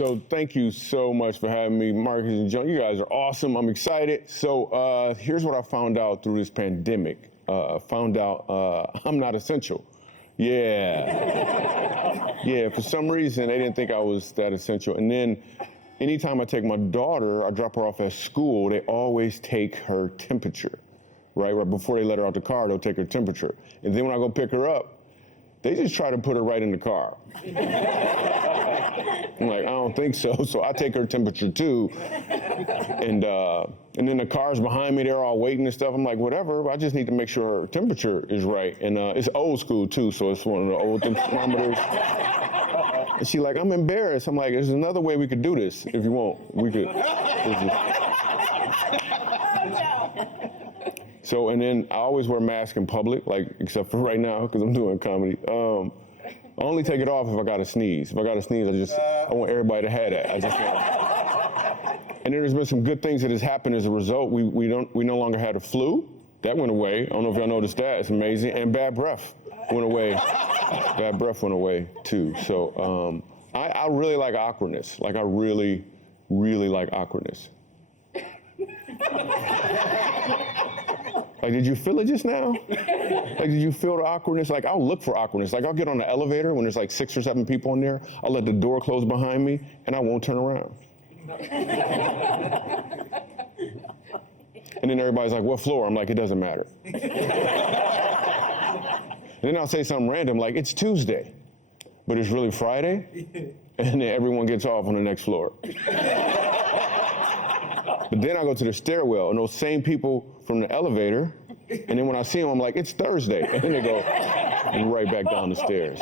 So thank you so much for having me, Marcus and John. You guys are awesome. I'm excited. So here's what I found out through this pandemic. Found out I'm not essential. Yeah. Yeah, for some reason, they didn't think I was that essential. And then anytime I take my daughter, I drop her off at school, they always take her temperature, right? Right before they let her out the car, they'll take her temperature. And then when I go pick her up, they just try to put her right in the car. I'm like, I don't think so. So I take her temperature too. And then the cars behind me, they're all waiting and stuff. I'm like, whatever, I just need to make sure her temperature is right. And it's old school too, so it's one of the old thermometers. And she's like, I'm embarrassed. I'm like, there's another way we could do this if you want. We could. So, and then I always wear a mask in public, like, except for right now, because I'm doing comedy. I only take it off if I got to sneeze. If I got to sneeze, I want everybody to have that. I just want. And there's been some good things that has happened as a result. We no longer had a flu. That went away. I don't know if y'all noticed that. It's amazing. And bad breath went away. Bad breath went away too. So I really like awkwardness. Like I really, really like awkwardness. Like, did you feel it just now? Like, did you feel the awkwardness? Like, I'll look for awkwardness. Like, I'll get on the elevator when there's like 6 or 7 people in there. I'll let the door close behind me, and I won't turn around. And then everybody's like, what floor? I'm like, it doesn't matter. And then I'll say something random, like, it's Tuesday, but it's really Friday, and then everyone gets off on the next floor. But then I go to the stairwell, and those same people from the elevator, and then when I see them, I'm like, it's Thursday. And then they go right back down the stairs.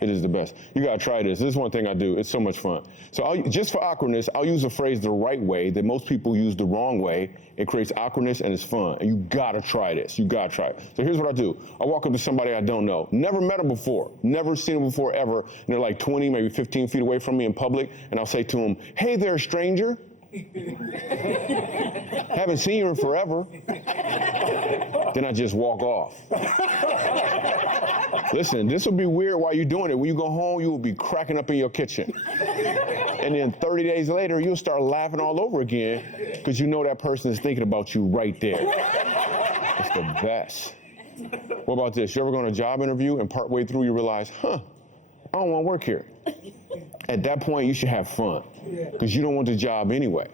It is the best. You gotta try this. This is one thing I do. It's so much fun. So just for awkwardness, I'll use a phrase the right way that most people use the wrong way. It creates awkwardness and it's fun. And you gotta try this. You gotta try it. So here's what I do. I walk up to somebody I don't know. Never met them before. Never seen them before ever. And they're like 20, maybe 15 feet away from me in public. And I'll say to them, hey there, stranger. Haven't seen you in forever. Then I just walk off. Listen, this will be weird while you're doing it. When you go home, you will be cracking up in your kitchen. And then 30 days later, you'll start laughing all over again because you know that person is thinking about you right there. It's the best. What about this? You ever go on a job interview and partway through you realize, I don't want to work here. At that point, you should have fun because you don't want the job anyway.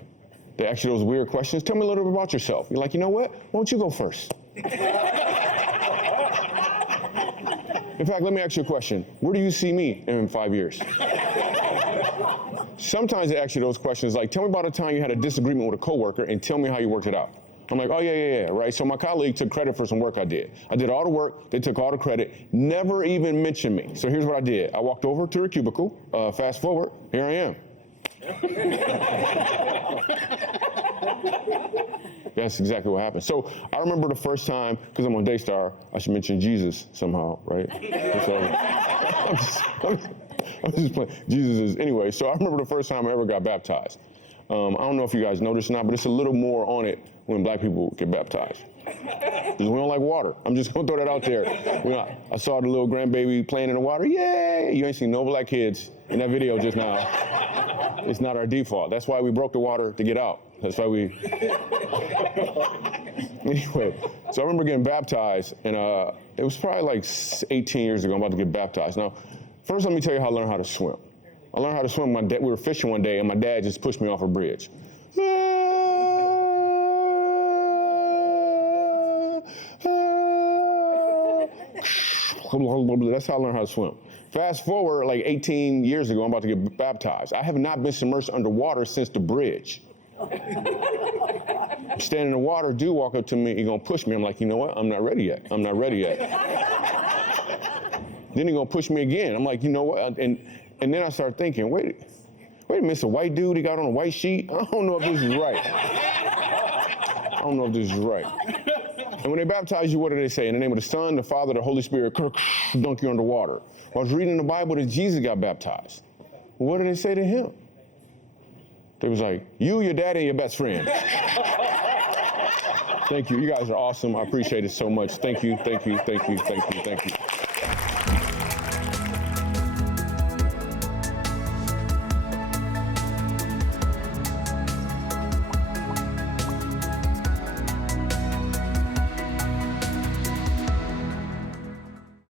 They ask you those weird questions. Tell me a little bit about yourself. You're like, you know what? Why don't you go first? In fact, let me ask you a question. Where do you see me in 5 years? Sometimes they ask you those questions like, tell me about a time you had a disagreement with a coworker and tell me how you worked it out. I'm like, oh, yeah, right? So my colleague took credit for some work I did. I did all the work, they took all the credit, never even mentioned me. So here's what I did. I walked over to her cubicle, fast forward, here I am. That's exactly what happened. So I remember the first time, because I'm on Daystar, I should mention Jesus somehow, right? So I'm just playing. Jesus is, anyway, so I remember the first time I ever got baptized. I don't know if you guys know this or not, but it's a little more on it when black people get baptized. Because we don't like water. I'm just going to throw that out there. I saw the little grandbaby playing in the water. Yay! You ain't seen no black kids in that video just now. It's not our default. That's why we broke the water to get out. That's why we... Anyway, so I remember getting baptized, and it was probably like 18 years ago. I'm about to get baptized. Now, first let me tell you how I learned how to swim. I learned how to swim. We were fishing one day, and my dad just pushed me off a bridge. That's how I learned how to swim. Fast forward, like 18 years ago, I'm about to get baptized. I have not been submerged underwater since the bridge. I'm standing in the water, dude walk up to me, he gonna push me. I'm like, you know what? I'm not ready yet. I'm not ready yet. Then he gonna push me again. I'm like, you know what? And then I start thinking, wait a minute, it's a white dude, he got on a white sheet? I don't know if this is right. I don't know if this is right. And when they baptize you, what do they say? In the name of the Son, the Father, the Holy Spirit, dunk you underwater. I was reading in the Bible that Jesus got baptized. What did they say to him? They was like, you, your daddy, and your best friend. Thank you. You guys are awesome. I appreciate it so much. Thank you, thank you, thank you, thank you, thank you.